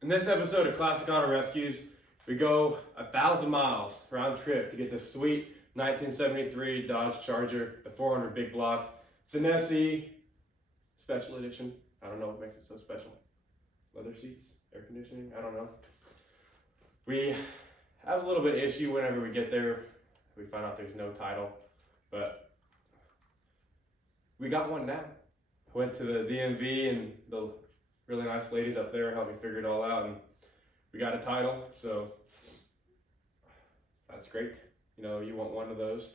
In this episode of Classic Auto Rescues, we go 1,000 miles round trip to get this sweet 1973 Dodge Charger, the 400 big block. It's an SE special edition. I don't know what makes it so special. Leather seats, air conditioning, I don't know. We have a little bit of issue whenever we get there. We find out there's no title, but we got one now. Went to the DMV and the really nice ladies up there helped me figure it all out, and we got a title, so that's great. You know, you want one of those.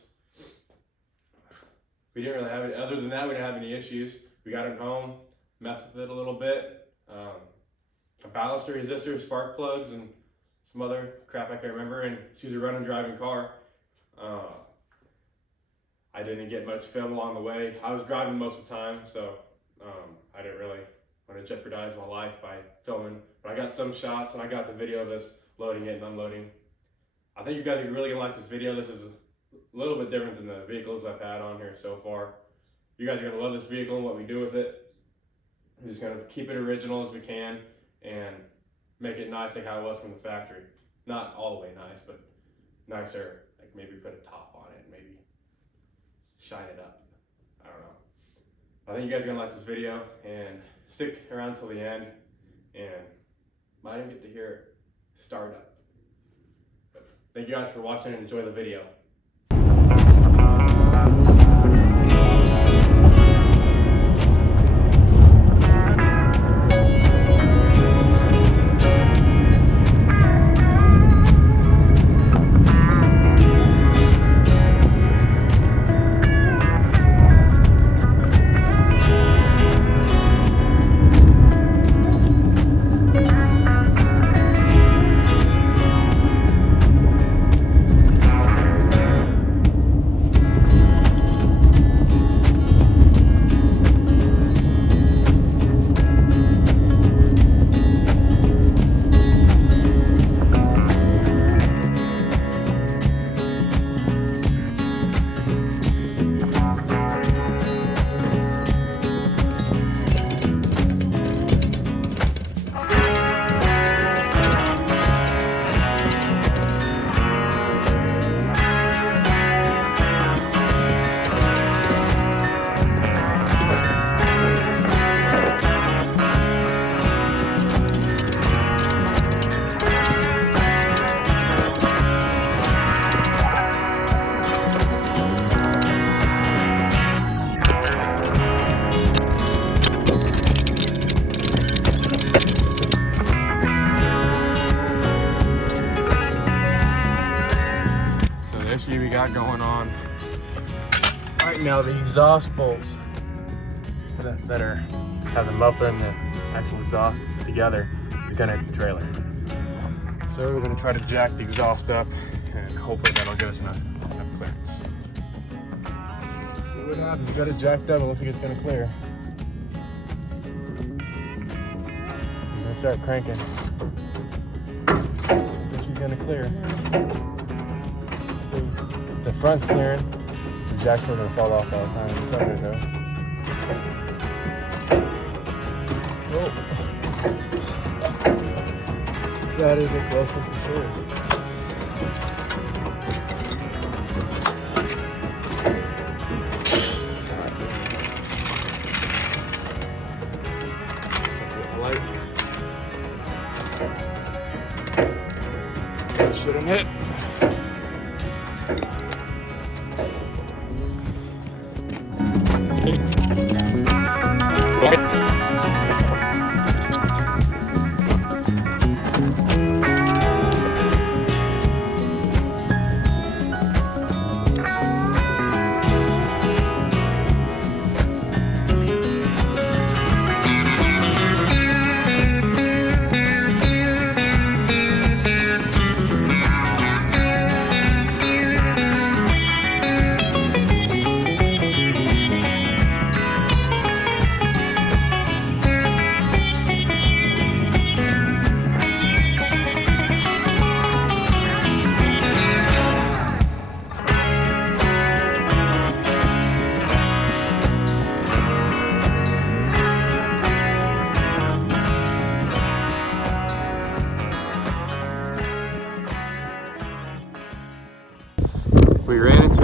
We didn't really have it. Other than that, we didn't have any issues. We got it home, messed with it a little bit. A baluster resistor, spark plugs, and some other crap I can't remember, and she was a running, driving car. I didn't get much film along the way. I was driving most of the time, so I didn't really want to jeopardize my life by filming. But I got some shots, and I got the video of this loading it and unloading. I think you guys are really gonna like this video. This is a little bit different than the vehicles I've had on here so far. You guys are gonna love this vehicle and what we do with it. We're just gonna keep it original as we can and make it nice like how it was from the factory. Not all the way nice, but nicer. Like maybe put a top on it, maybe shine it up. I don't know. I think you guys are gonna like this video and stick around till the end, and might even get to hear it start up. But thank you guys for watching and enjoy the video. Issue we got going on right now, the exhaust bolts that have the muffler and the actual exhaust together is gonna hit the trailer. So we're gonna try to jack the exhaust up, and hopefully that'll get us enough clearance. See what happens. We got it jacked up. It looks like it's gonna clear. I'm gonna start cranking. Looks like she's gonna clear. The front's clearing. The jack's going to fall off all the time. It's under though. Oh. That is a close one for sure. That shouldn't hit.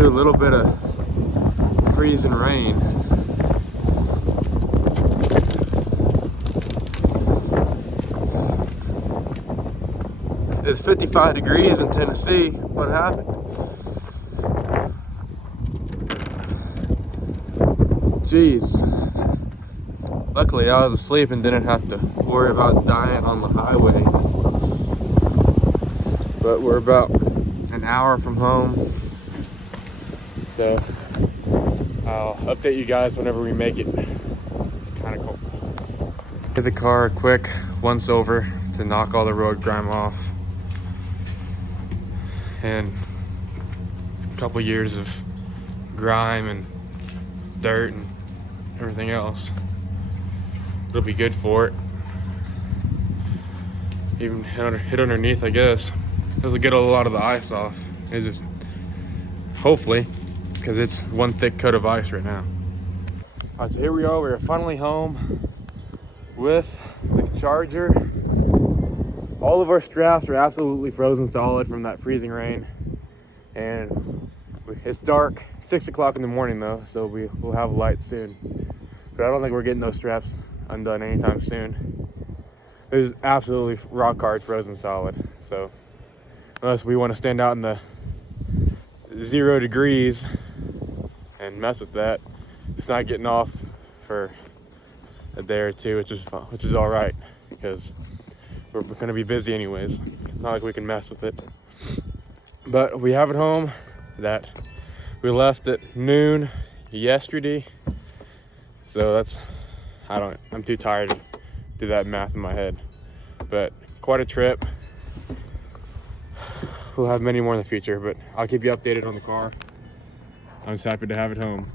through a little bit of freezing rain. It's 55 degrees in Tennessee. What happened? Jeez. Luckily I was asleep and didn't have to worry about dying on the highways. But we're about an hour from home, so I'll update you guys whenever we make it. It's kind of cool. Hit the car a quick once over to knock all the road grime off, and it's a couple years of grime and dirt and everything else. It'll be good for it. Even hit underneath, I guess. It'll get a lot of the ice off. It just, hopefully, because it's one thick coat of ice right now. All right, so here we are. We're finally home with the Charger. All of our straps are absolutely frozen solid from that freezing rain, and it's dark. 6 o'clock in the morning though, so we'll have light soon. But I don't think we're getting those straps undone anytime soon. It's absolutely rock hard frozen solid. So unless we want to stand out in the 0 degrees and mess with that, it's not getting off for a day or two, which is fun, which is all right, because we're going to be busy anyways. Not like we can mess with it. But we have it home that we left at noon yesterday. So that's, I'm too tired to do that math in my head. But quite a trip. We'll have many more in the future, but I'll keep you updated on the car. I'm just happy to have it home.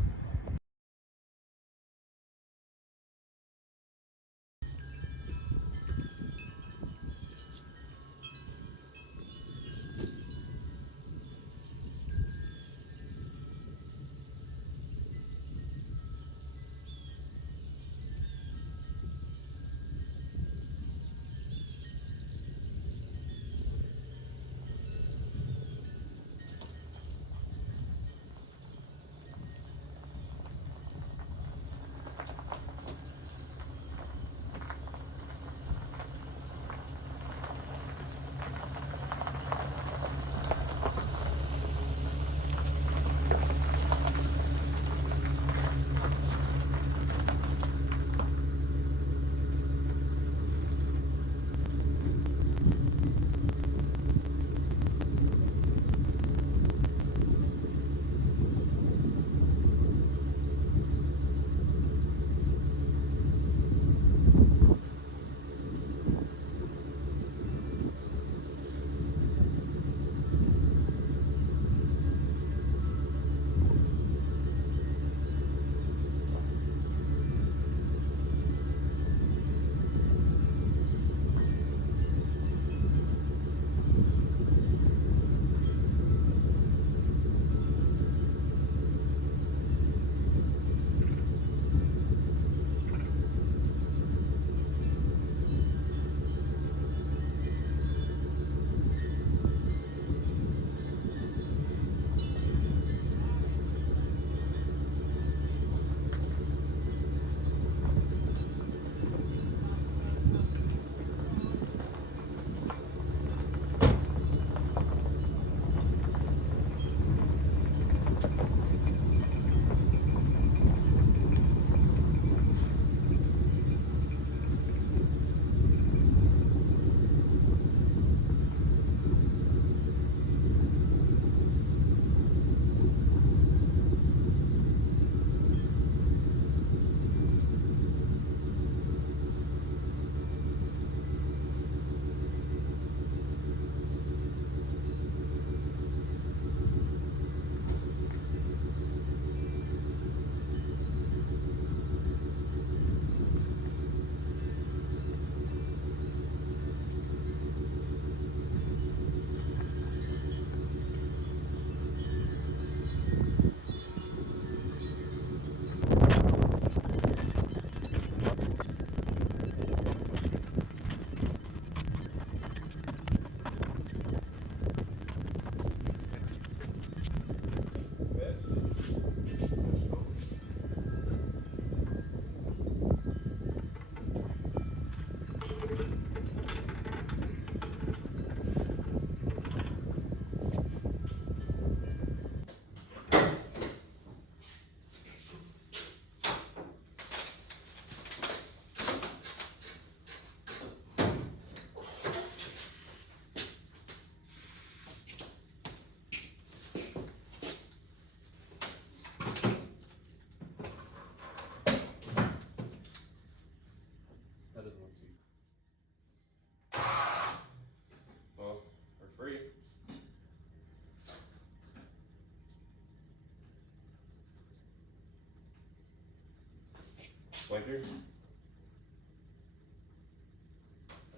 blinker.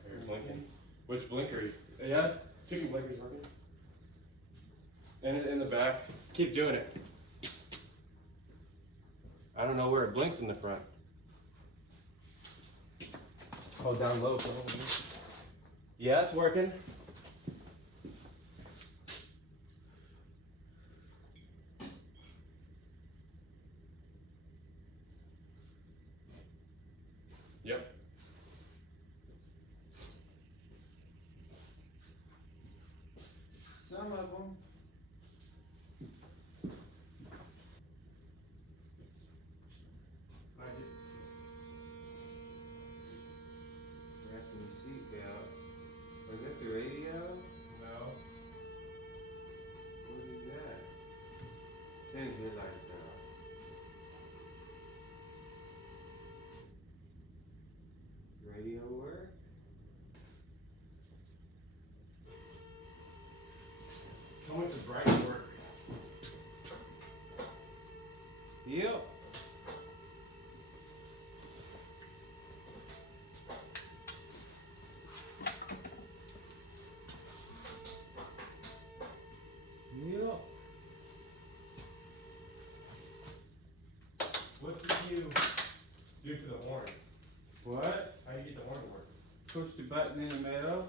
Here's blinking. Which blinker? Yeah, chicken blinker's working. And in the back. Keep doing it. I don't know where it blinks in the front. Hold down low. Yeah, it's working. Yep. Some of them. Pressing the seatbelt. Was that the radio? No. What is that? Turn the headlights down. Radio work? How much is bright work? Yep. Yep. What did you do to the horn? What? How do you get the horn to work? Push the button in the middle.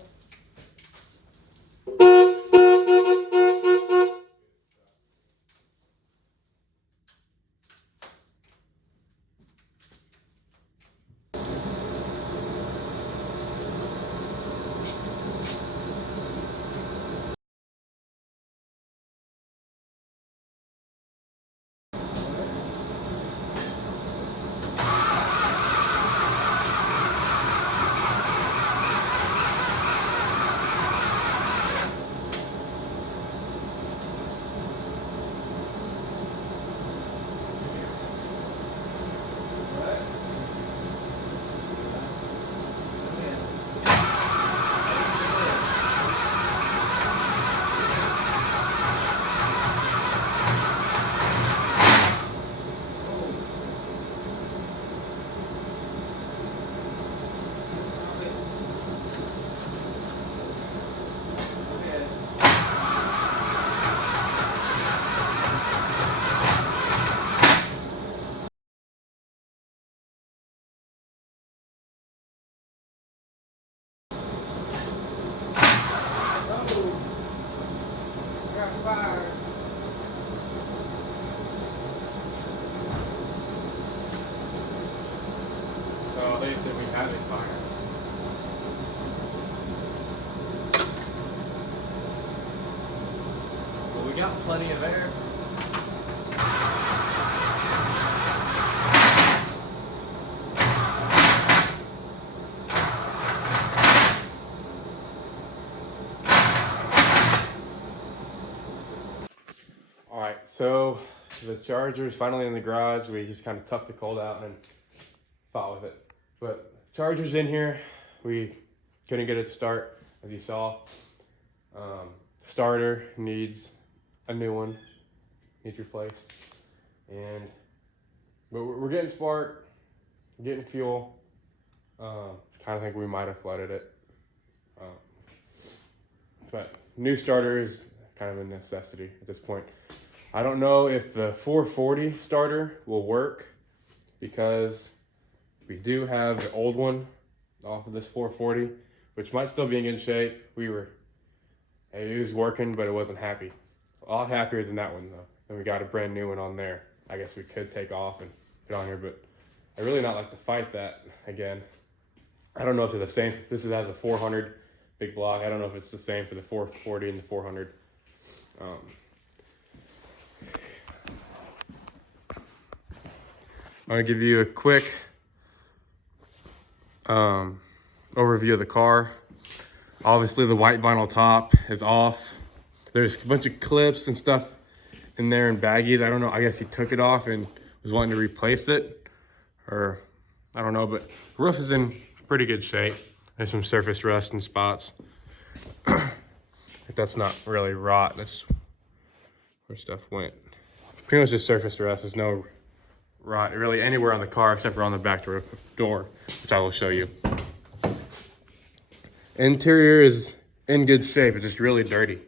Fire. So they said we had a fire. Well, we got plenty of air. All right, so the charger's finally in the garage. We just kind of toughed the cold out and fought with it. But charger's in here. We couldn't get it to start, as you saw. Starter needs a new one, needs replaced. But we're getting spark, getting fuel. Kind of think we might have flooded it. But new starter is kind of a necessity at this point. I don't know if the 440 starter will work because we do have the old one off of this 440, which might still be in good shape. It was working, but it wasn't happy. A lot happier than that one though. And we got a brand new one on there. I guess we could take off and put on here, but I really not like to fight that again. I don't know if they're the same. This has a 400 big block. I don't know if it's the same for the 440 and the 400. I'm gonna give you a quick overview of the car. Obviously the white vinyl top is off. There's a bunch of clips and stuff in there and baggies. I don't know, I guess he took it off and was wanting to replace it, or I don't know, but the roof is in pretty good shape. There's some surface rust and spots. That's not really rot, that's where stuff went. Pretty much just surface rust. There's no rot really anywhere on the car except for on the back door, which I will show you. Interior is in good shape. It's just really dirty,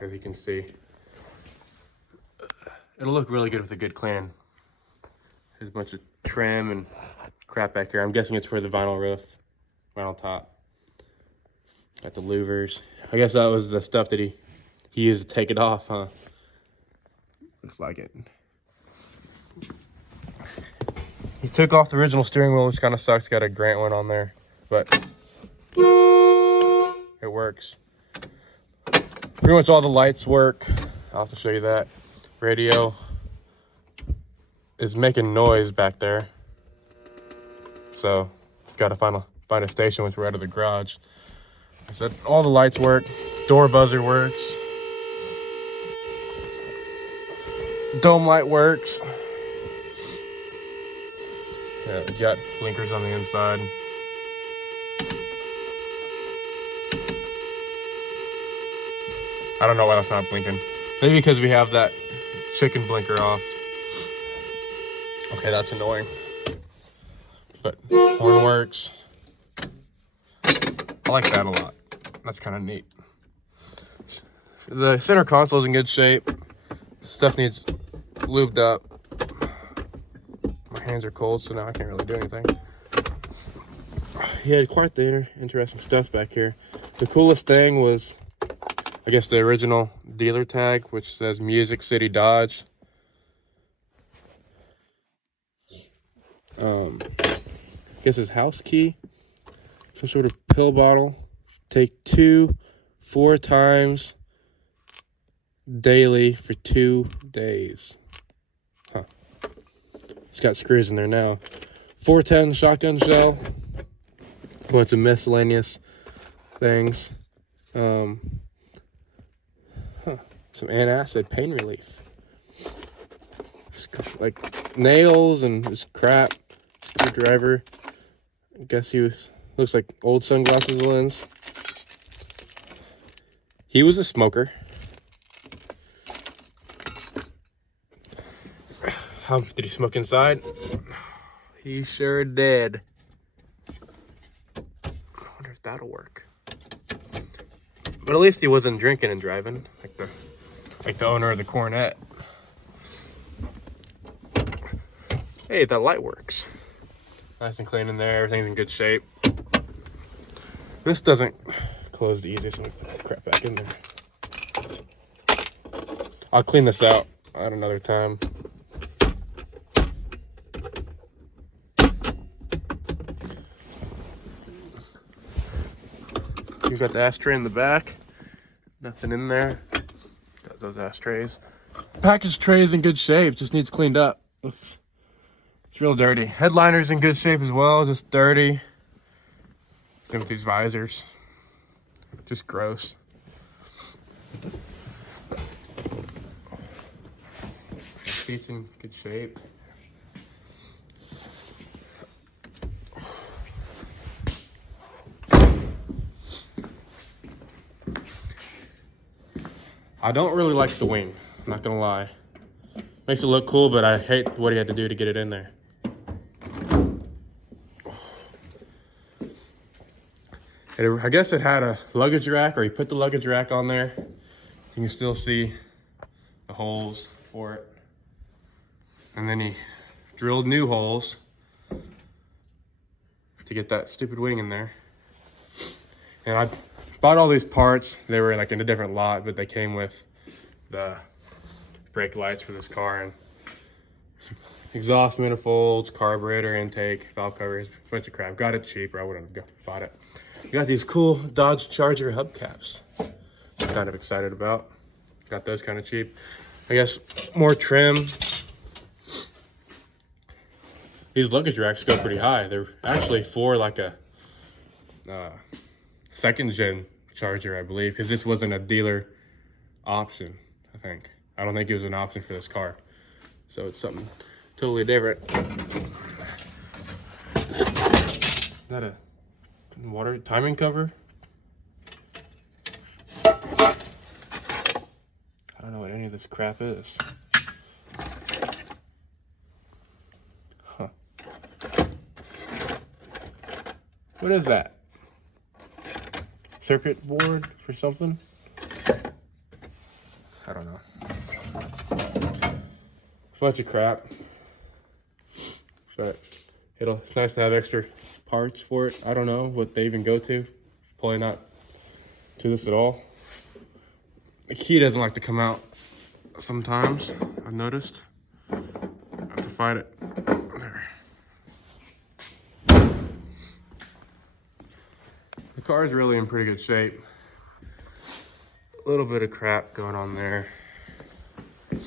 as you can see. It'll look really good with a good clean. There's a bunch of trim and crap back here. I'm guessing it's for the vinyl roof, vinyl top. Got the louvers. I guess that was the stuff that he used to take it off, huh? Looks like it. He took off the original steering wheel, which kind of sucks. Got a Grant one on there, but it works. Pretty much all the lights work. I'll have to show you that. Radio is making noise back there, so it's got to find a station once we're out of the garage. I said all the lights work. Door buzzer works. Dome light works. Yeah, jet blinkers on the inside. I don't know why that's not blinking. Maybe because we have that chicken blinker off. Okay, that's annoying. But horn works. I like that a lot. That's kind of neat. The center console is in good shape. Stuff needs lubed up. My hands are cold, so now I can't really do anything. He had quite the interesting stuff back here. The coolest thing was, I guess, the original dealer tag, which says Music City Dodge. I guess his house key, some sort of pill bottle. Take 2 4 times daily for 2 days. Huh. It's got screws in there now. 410 shotgun shell. A bunch of miscellaneous things. Some antacid pain relief. Like nails and just crap. Screwdriver. I guess he looks like old sunglasses lens. He was a smoker. How did he smoke inside? He sure did. I wonder if that'll work. But at least he wasn't drinking and driving, like the owner of the Cornet. Hey, that light works. Nice and clean in there. Everything's in good shape. This doesn't close the easiest. Let me put that crap back in there. I'll clean this out at another time. You've got the ashtray in the back. Nothing in there. Got those ashtrays. Package tray is in good shape. Just needs cleaned up. Oops. It's real dirty. Headliner's in good shape as well. Just dirty. Same with these visors. Just gross. Seats in good shape. I don't really like the wing, I'm not gonna lie. Makes it look cool, but I hate what he had to do to get it in there. I guess it had a luggage rack, or he put the luggage rack on there. You can still see the holes for it. And then he drilled new holes to get that stupid wing in there. And I bought all these parts. They were like in a different lot, but they came with the brake lights for this car and some exhaust manifolds, carburetor intake, valve covers, a bunch of crap. Got it cheap, or I wouldn't have bought it. Got these cool Dodge Charger hubcaps. I'm kind of excited about. Got those kind of cheap. I guess more trim. These luggage racks go pretty high. They're actually for like a second gen Charger, I believe, because this wasn't a dealer option, I think. I don't think it was an option for this car. So it's something totally different. Is that a water timing cover? I don't know what any of this crap is. What is that? Circuit board for something? I don't know. Bunch of crap. But it's nice to have extra parts for it. I don't know what they even go to. Probably not to this at all. The key doesn't like to come out sometimes, I've noticed. I have to fight it. There. The car is really in pretty good shape. A little bit of crap going on there. And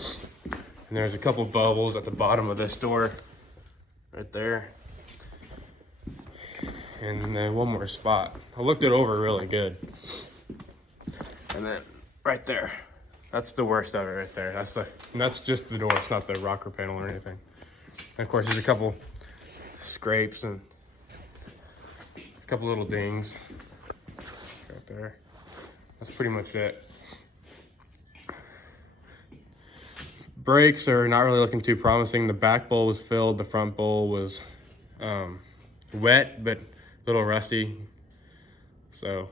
there's a couple bubbles at the bottom of this door. Right there. And then one more spot. I looked it over really good. And then right there. That's the worst of it right there. That's just the door. It's not the rocker panel or anything. And of course, there's a couple scrapes and a couple little dings right there. That's pretty much it. Brakes are not really looking too promising. The back bowl was filled. The front bowl was wet, but a little rusty. So,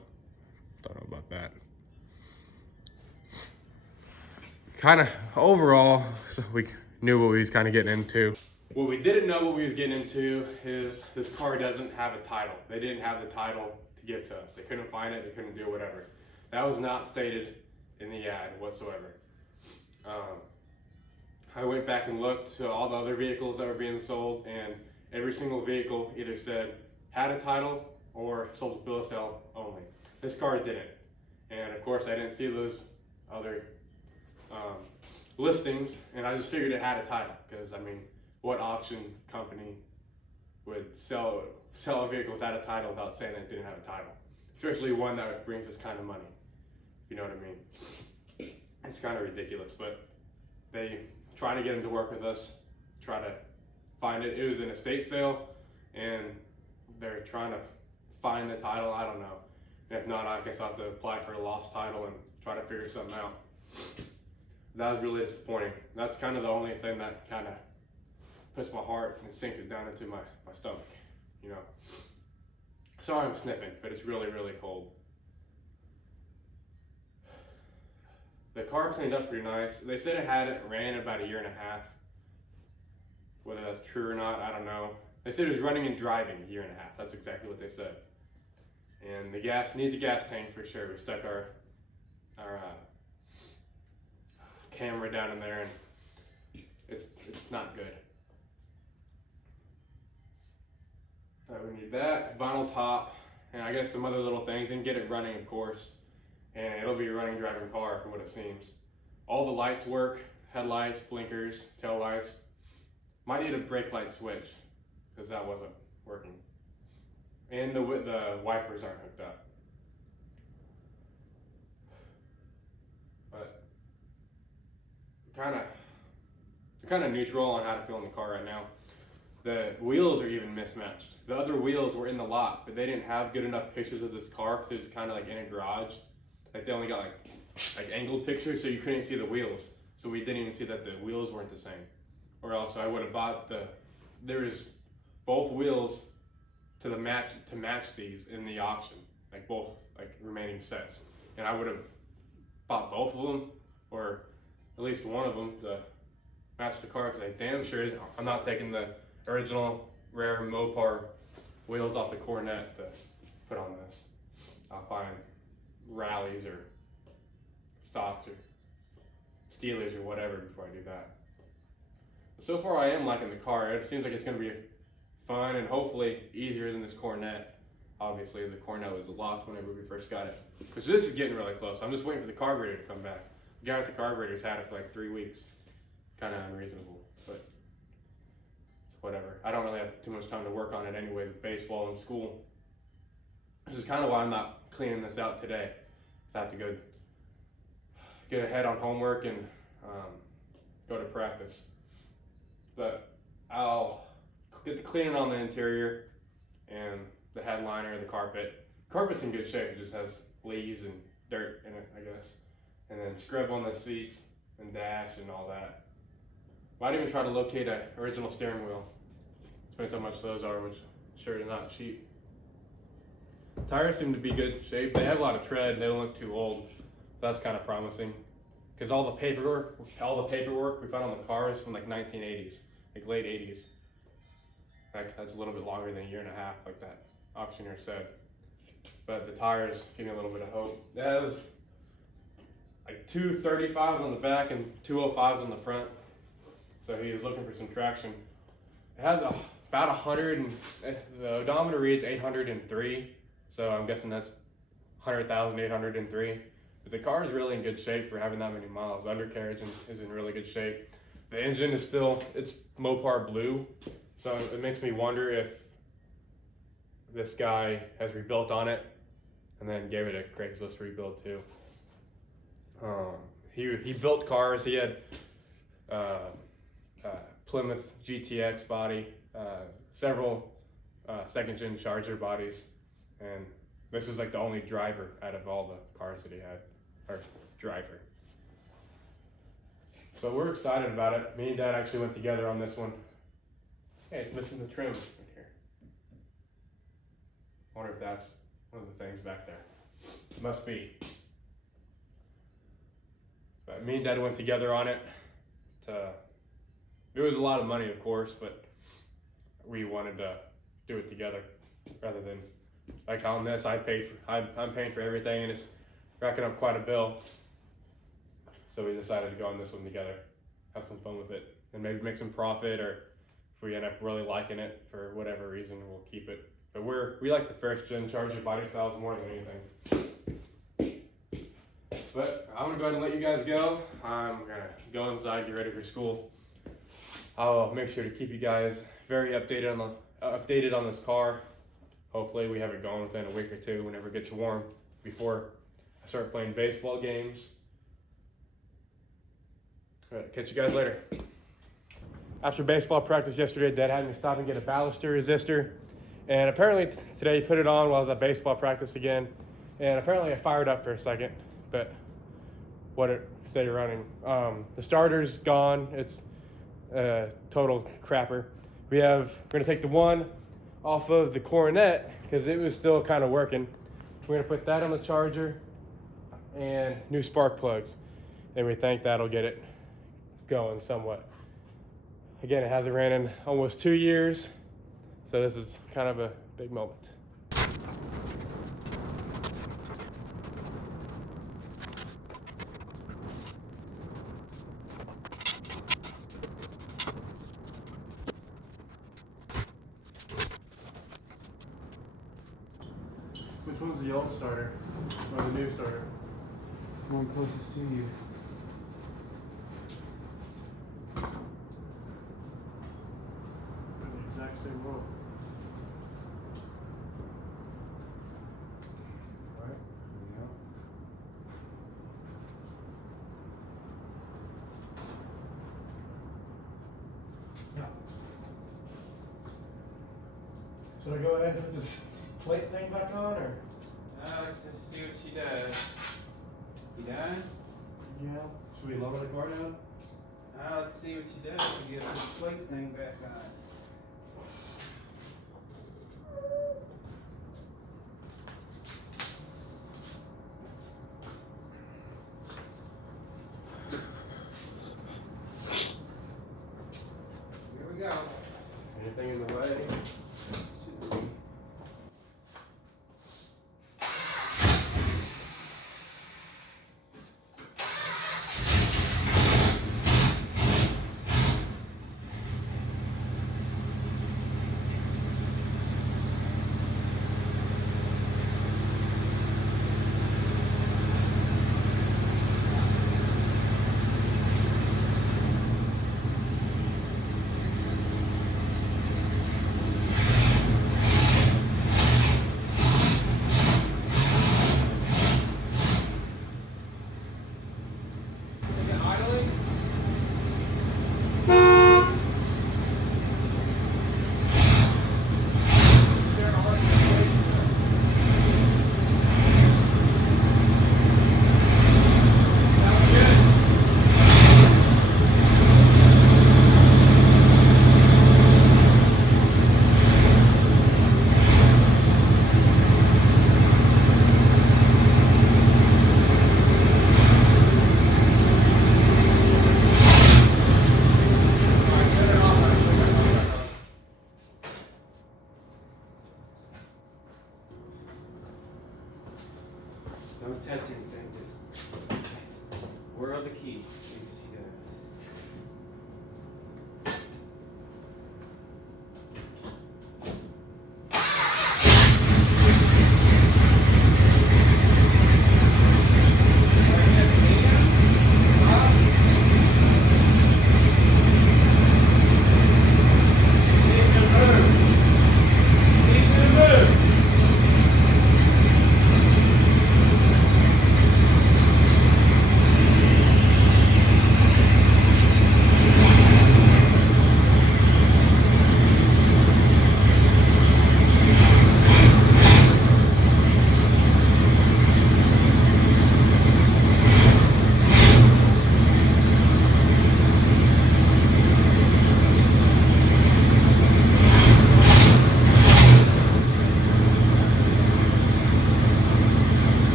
don't know about that. Kind of overall, so we knew what we was kind of getting into. What we didn't know what we was getting into is this car doesn't have a title. They didn't have the title to give to us. They couldn't find it, they couldn't do whatever. That was not stated in the ad whatsoever. I went back and looked to all the other vehicles that were being sold, and every single vehicle either said had a title or sold with bill of sale only. This car didn't. And of course I didn't see those other listings, and I just figured it had a title, because I mean, what auction company would sell a vehicle without a title without saying it didn't have a title? Especially one that brings this kind of money, if you know what I mean. It's kind of ridiculous, but they try to get them to work with us, try to find it. It was an estate sale, and they're trying to find the title. I don't know. And if not, I guess I'll have to apply for a lost title and try to figure something out. That was really disappointing. That's kind of the only thing that kind of puts my heart and sinks it down into my stomach, you know. Sorry I'm sniffing, but it's really, really cold. The car cleaned up pretty nice. They said it ran about 1.5 years. Whether that's true or not, I don't know. They said it was running and driving 1.5 years. That's exactly what they said. And the gas needs a gas tank for sure. We stuck our camera down in there, and it's not good. We need that, vinyl top, and I guess some other little things, and get it running, of course. And it'll be a running, driving car from what it seems. All the lights work, headlights, blinkers, tail lights. Might need a brake light switch, because that wasn't working. And the wipers aren't hooked up. But kind of neutral on how to feel in the car right now. The wheels are even mismatched. The other wheels were in the lot, but they didn't have good enough pictures of this car, because it was kind of like in a garage. Like they only got like angled pictures, so you couldn't see the wheels. So we didn't even see that the wheels weren't the same. Or else I would have bought there was both wheels to match these in the auction, like both remaining sets. And I would have bought both of them, or at least one of them to match the car, because I damn sure I'm not taking the original rare Mopar wheels off the Cornet to put on this. I'll find Rallies or Stocks or Steelers or whatever before I do that. But so far I am liking the car. It seems like it's going to be fun and hopefully easier than this Cornet. Obviously the Cornet was locked whenever we first got it, because this is getting really close. I'm just waiting for the carburetor to come back. The guy with the carburetor's had it for like 3 weeks. Kind of unreasonable, but whatever. I don't really have too much time to work on it anyway with baseball and school. This is kind of why I'm not cleaning this out today. I have to go get ahead on homework and go to practice. But I'll get the cleaning on the interior and the headliner, the carpet. Carpet's in good shape. It just has leaves and dirt in it, I guess. And then scrub on the seats and dash and all that. Might even try to locate an original steering wheel. Depends how much those are, which sure is not cheap. Tires seem to be good shape. They have a lot of tread. They don't look too old. So that's kind of promising. Because all the paperwork we found on the cars from like 1980s, like late 80s. Like that's a little bit longer than a year and a half, like that auctioneer said. But the tires give me a little bit of hope. It has like 235s on the back and 205s on the front. So he is looking for some traction. It has about 100, and the odometer reads 803. So I'm guessing that's 100,803. But the car is really in good shape for having that many miles. The undercarriage is in really good shape. The engine is it's Mopar blue. So it makes me wonder if this guy has rebuilt on it and then gave it a Craigslist rebuild too. He built cars. He had Plymouth GTX body, several second-gen Charger bodies, and this is like the only driver out of all the cars that he had, or driver. So we're excited about it. Me and Dad actually went together on this one. Hey, it's missing the trim right here. I wonder if that's one of the things back there. It must be. But me and Dad went together on it. It was a lot of money, of course, but we wanted to do it together rather than like on this. I'm paying for everything, and it's racking up quite a bill. So we decided to go on this one together, have some fun with it, and maybe make some profit, or if we end up really liking it for whatever reason, we'll keep it. But we like the first gen Charger body styles more than anything. But I'm gonna go ahead and let you guys go. I'm gonna go inside, get ready for school. I'll make sure to keep you guys very updated on this car. Hopefully we have it going within a week or two whenever it gets warm, before I start playing baseball games. All right, catch you guys later. After baseball practice yesterday, Dad had me stop and get a baluster resistor. And apparently today he put it on while I was at baseball practice again. And apparently I fired up for a second, but it stayed running. The starter's gone. It's a total crapper. We're gonna take the one off of the Coronet because it was still kind of working. We're gonna put that on the Charger and new spark plugs. And we think that'll get it going somewhat. Again, it hasn't ran in almost 2 years, so this is kind of a big moment. Which one's the old starter or the new starter? The one closest to you. The exact same one. Right? Yeah. Should I go ahead and put this plate thing back on, or? Let's just see what she does. You done? Yeah. Should we lower the car down? Let's see what she does. We get the plate thing back on. Here we go. Anything in the way? Don't touch anything. Just where are the keys? You can see that.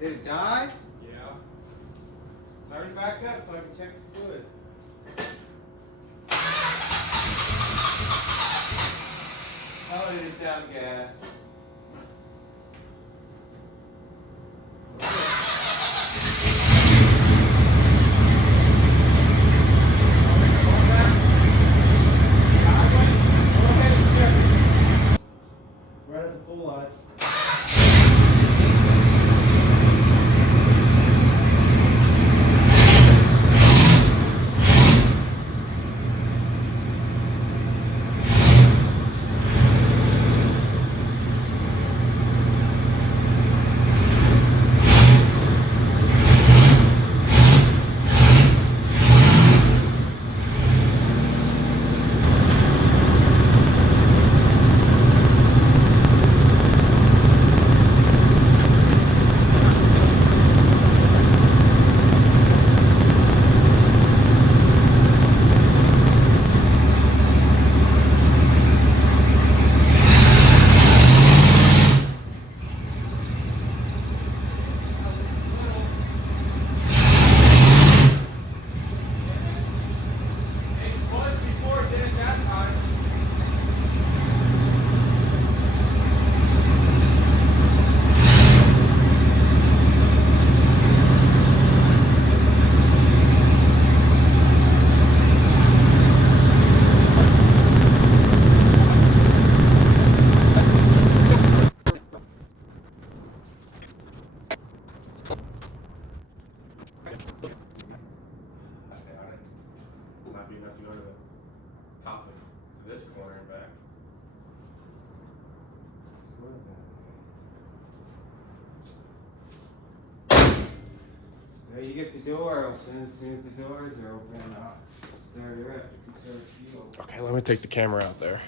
Did it die? Yeah. Start it back up so I can check the fluid. How did it sound gas? Right at the full line. Might be enough to go to the top of to this corner and back. There you get the door open. As soon as the doors are open, there you're at. You can start the key open. Okay, let me take the camera out there.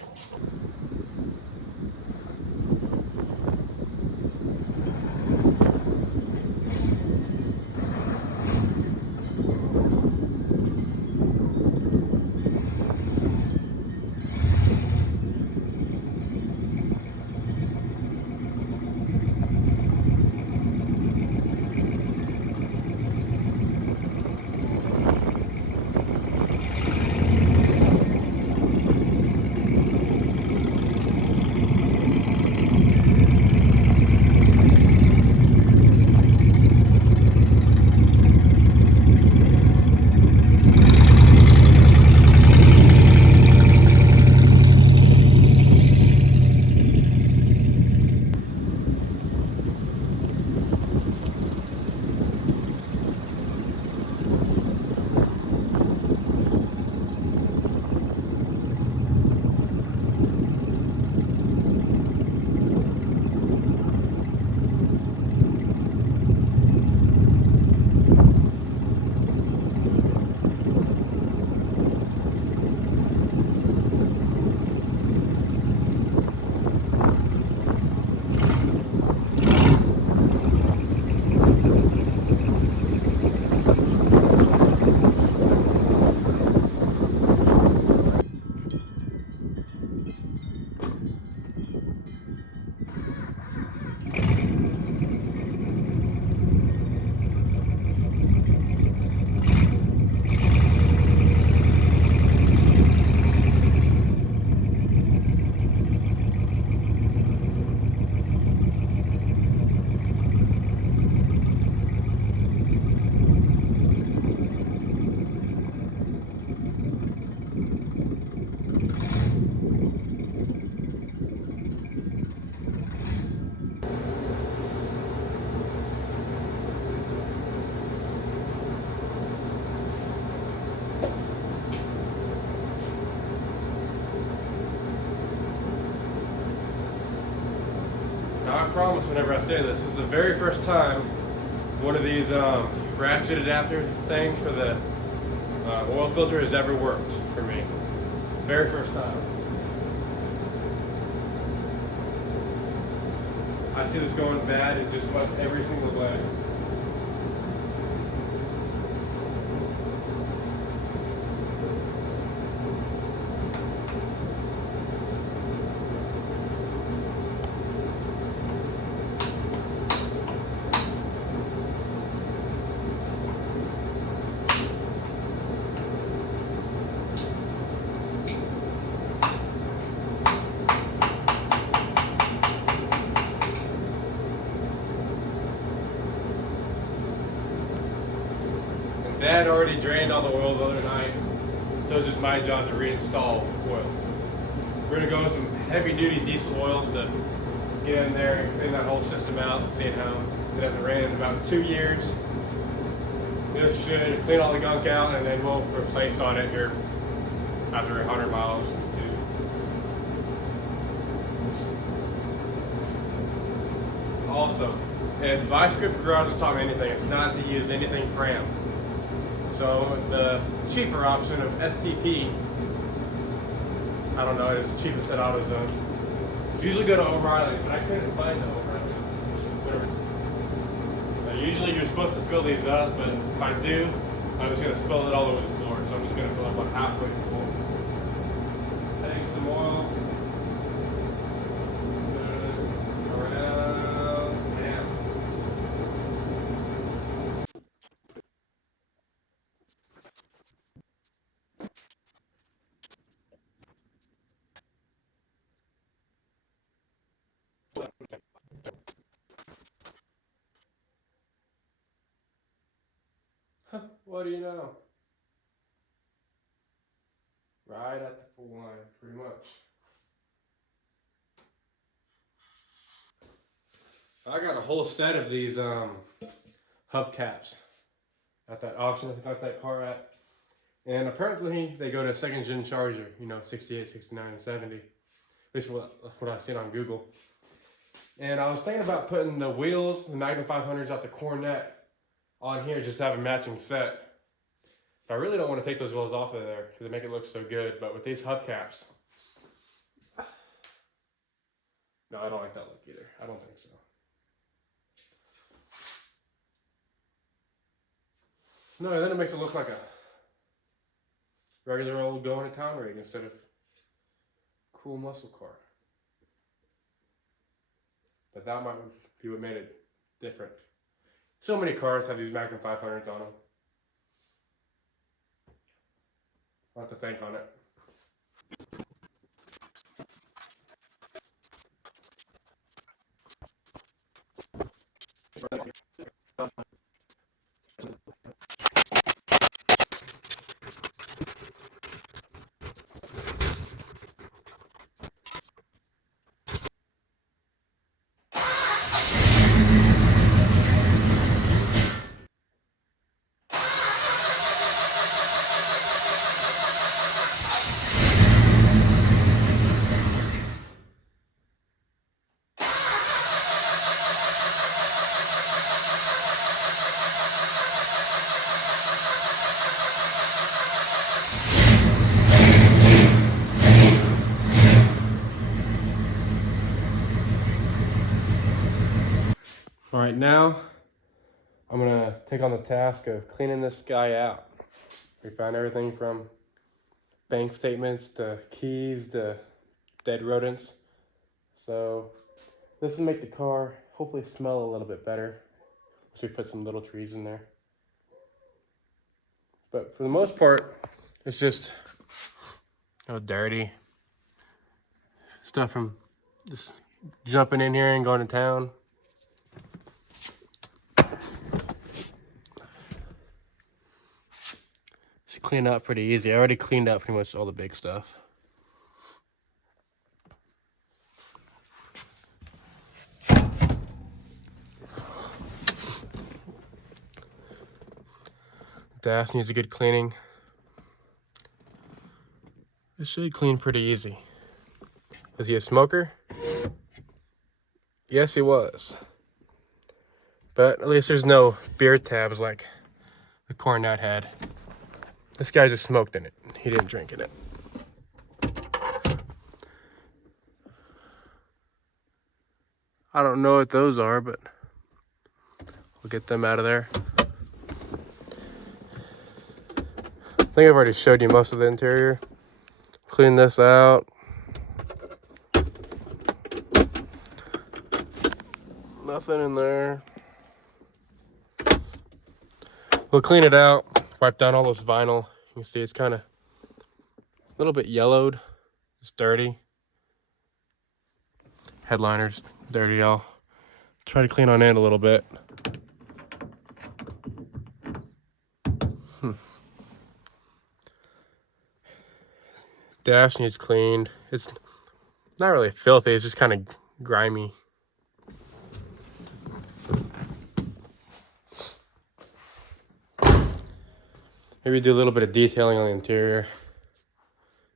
Now I promise whenever I say this is the very first time one of these ratchet adapter things for the oil filter has ever worked for me. Very first time. I see this going bad in just about every single way. Dad already drained all the oil the other night, so it's just my job to reinstall oil. We're gonna go with some heavy duty diesel oil to get in there and clean that whole system out and see how it hasn't ran in about 2 years. This should clean all the gunk out and then we'll replace on it here after 100 miles. Also, if iScript Garage has taught me anything, it's not to use anything Fram. So the cheaper option of STP, I don't know, it's the cheapest at AutoZone. Usually go to O'Reilly's, but I couldn't find the O'Reilly's. Usually you're supposed to fill these up, but if I do, I'm just going to spill it all over the floor. So I'm just going to fill up about halfway full. Adding some oil. What do you know? Right at the full line, pretty much. I got a whole set of these hubcaps at that auction I got that car at. And apparently they go to a second gen charger, you know, 68, 69, and 70. At least what I've seen on Google. And I was thinking about putting the wheels, the Magnum 500s out the cornet on here just to have a matching set. But I really don't want to take those wheels off of there because they make it look so good. But with these hubcaps, no, I don't like that look either. I don't think so. No, then it makes it look like a regular old going to town rig instead of cool muscle car. But that might be what made it different. So many cars have these Magnum 500s on them. I'll have to think on it. All right, now I'm gonna take on the task of cleaning this guy out. We found everything from bank statements to keys to dead rodents. So this will make the car hopefully smell a little bit better once we put some little trees in there. But for the most part, it's just dirty stuff from just jumping in here and going to town. Should clean up pretty easy. I already cleaned up pretty much all the big stuff. Dash needs a good cleaning. It should clean pretty easy. Is he a smoker? Yes, he was. But at least there's no beer tabs like the Cornet had. This guy just smoked in it. He didn't drink in it. I don't know what those are, but we'll get them out of there. I think I've already showed you most of the interior. Clean this out. Nothing in there. We'll clean it out, wipe down all this vinyl. You can see it's kind of a little bit yellowed. It's dirty. Headliner's dirty. I'll try to clean on in a little bit. Dash needs cleaned. It's not really filthy, it's just kind of grimy. Maybe do a little bit of detailing on the interior.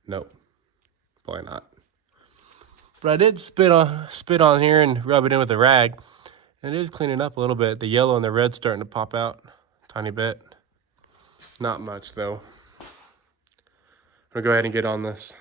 Nope, probably not. But I did spit on here and rub it in with a rag. And it is cleaning up a little bit. The yellow and the red's starting to pop out a tiny bit. Not much though. I'm gonna go ahead and get on this.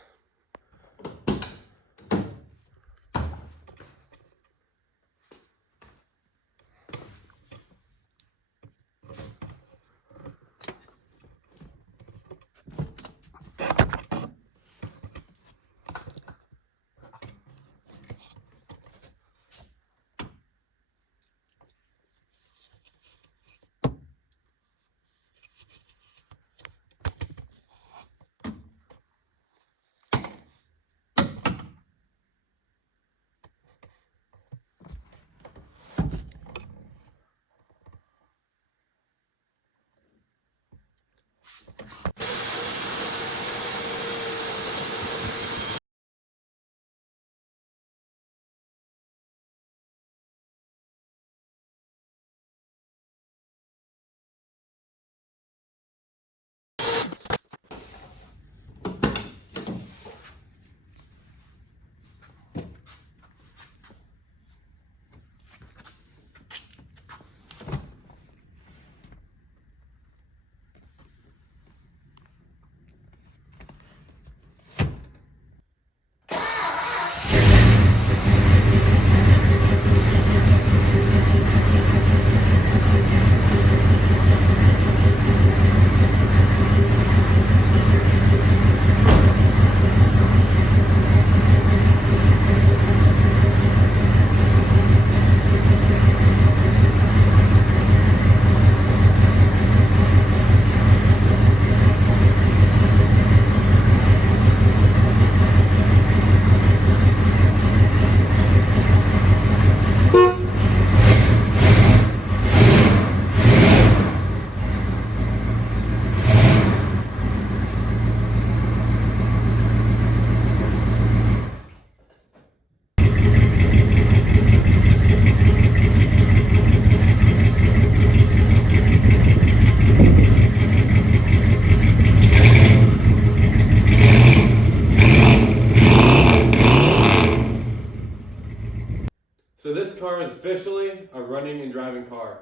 So this car is officially a running and driving car.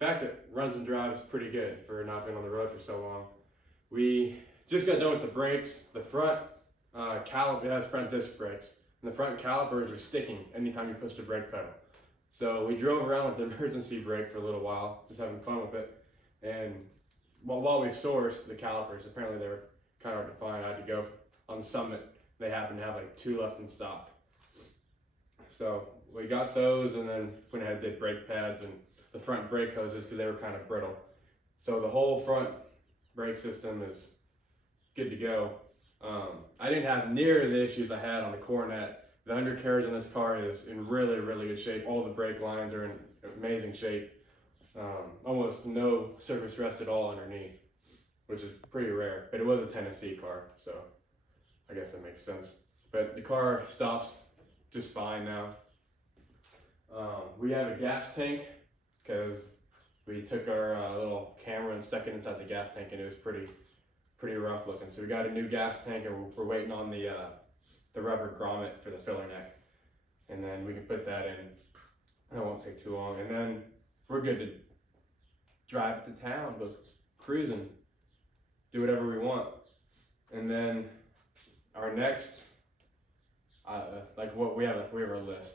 In fact, it runs and drives pretty good for not being on the road for so long. We just got done with the brakes. The front caliper, it has front disc brakes, and the front calipers are sticking anytime you push the brake pedal. So we drove around with the emergency brake for a little while, just having fun with it. And while we sourced the calipers, apparently they were kind of hard to find. I had to go on Summit. They happened to have like 2 left in stock. So we got those, and then went ahead and did brake pads and the front brake hoses because they were kind of brittle. So the whole front brake system is good to go. I didn't have near the issues I had on the Coronet. The undercarriage on this car is in really, really good shape. All the brake lines are in amazing shape. Almost no surface rust at all underneath, which is pretty rare. But it was a Tennessee car, so I guess that makes sense. But the car stops just fine now. We have a gas tank because we took our little camera and stuck it inside the gas tank, and it was pretty rough looking. So we got a new gas tank, and we're waiting on the rubber grommet for the filler neck, and then we can put that in That won't take too long, and then we're good to drive to town, go cruising, do whatever we want. And then our next, we have a list.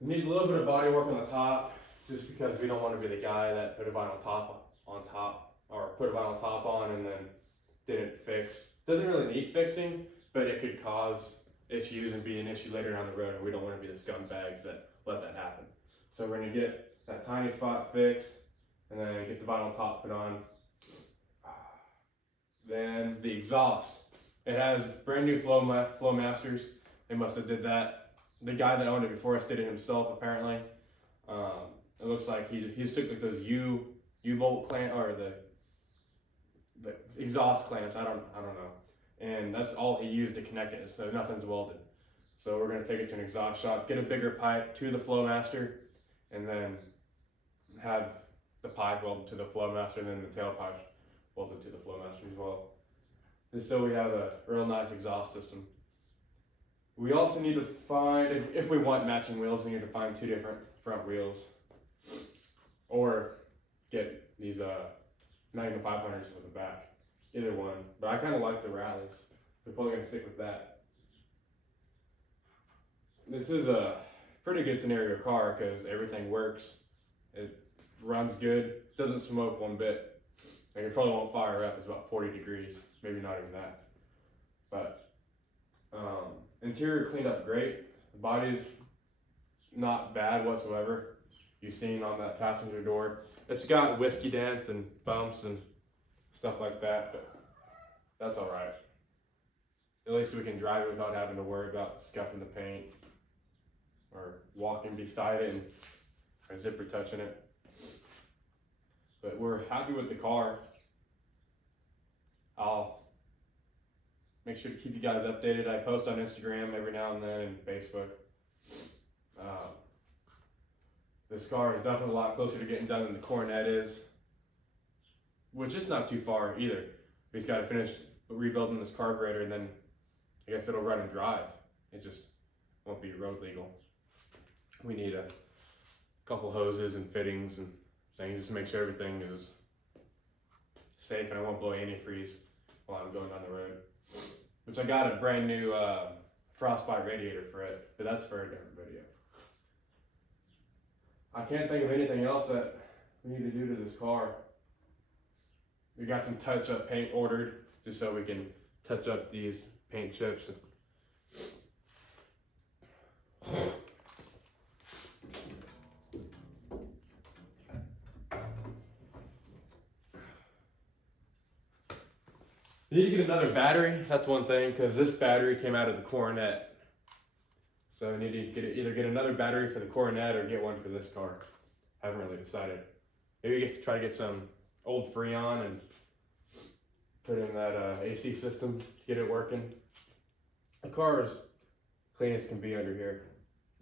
We need a little bit of body work on the top, just because we don't want to be the guy that put a vinyl top on top, or put a vinyl top on and then didn't fix. Doesn't really need fixing, but it could cause issues and be an issue later down the road, and we don't want to be the scumbags that let that happen. So we're gonna get that tiny spot fixed, and then get the vinyl top put on. Then the exhaust. It has brand new flow masters. They must have did that. The guy that owned it before us did it himself, apparently. It looks like he just took like those U-bolt clamp, or the exhaust clamps. I don't know. And that's all he used to connect it, so nothing's welded. So we're gonna take it to an exhaust shop, get a bigger pipe to the flow master, and then have the pipe welded to the flow master, and then the tailpipe welded to the flow master as well. And so we have a real nice exhaust system. We also need to find, if we want matching wheels, we need to find 2 different front wheels, or get these Magnum 500s for the back. Either one, but I kind of like the rallies. We're probably gonna stick with that. This is a pretty good scenario car because everything works. It runs good, doesn't smoke one bit. Like, it probably won't fire up. It's about 40 degrees, maybe not even that. But interior cleaned up great. The body's not bad whatsoever. You've seen on that passenger door. It's got whiskey dents and bumps and stuff like that, but that's all right. At least we can drive it without having to worry about scuffing the paint or walking beside it and a zipper touching it. But we're happy with the car. I'll make sure to keep you guys updated. I post on Instagram every now and then, and Facebook. This car is definitely a lot closer to getting done than the Coronet is, which is not too far either. He's got to finish rebuilding this carburetor, and then I guess it'll run and drive. It just won't be road legal. We need a couple hoses and fittings and things just to make sure everything is safe and I won't blow antifreeze while I'm going down the road. Which I got a brand new frostbite radiator for it, but that's for a different video. I can't think of anything else that we need to do to this car. We got some touch-up paint ordered, just so we can touch up these paint chips. You need to get another battery. That's one thing, because this battery came out of the Coronet. So I need to either get another battery for the Coronet or get one for this car. Haven't really decided. Maybe try to get some old Freon and put in that AC system to get it working. The car is clean as can be under here.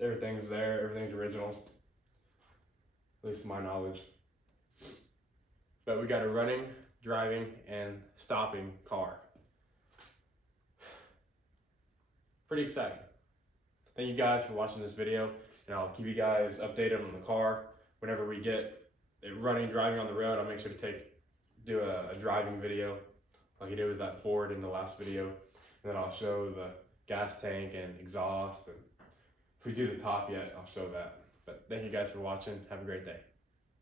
Everything's there, everything's original. At least to my knowledge. But we got a running, driving, and stopping car. Pretty exciting. Thank you guys for watching this video, and I'll keep you guys updated on the car. Whenever we get it running, driving on the road, I'll make sure to do a driving video like I did with that Ford in the last video. And then I'll show the gas tank and exhaust, and if we do the top yet, I'll show that. But thank you guys for watching. Have a great day.